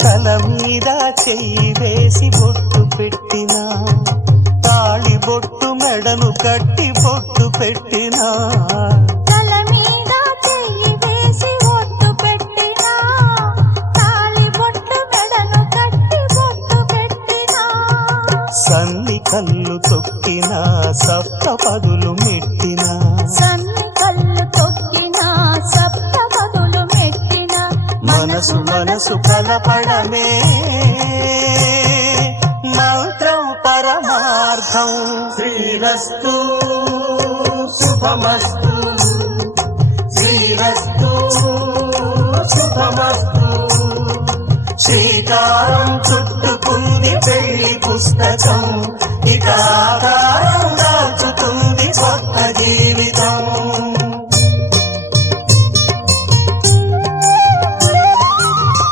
తల మీద చెయ్యి వేసి బొట్టు పెట్టినా తాళి బొట్టు మెడను కట్టి బొట్టు పెట్టినా తల మీద చెయ్యి వేసి బొట్టు పెట్టినా తాళి బొట్టు మెడను కట్టి బొట్టు పెట్టినా సన్ని కళ్ళు తొక్కినా సప్త పదులు మెట్టినా సన్ని కళ్ళు తొక్కినా సప్త పదులు మెట్టినా మనసు మనసు కలపడమే మంత్రం పరమార్థం శ్రీరస్తు శుభమస్తు శ్రీరస్తు శుభమస్తు శ్రీకారం చుట్టుకుంది పెళ్లి పుస్తకం ఇక ఆకారం దాచుతుంది కొత్త జీవితం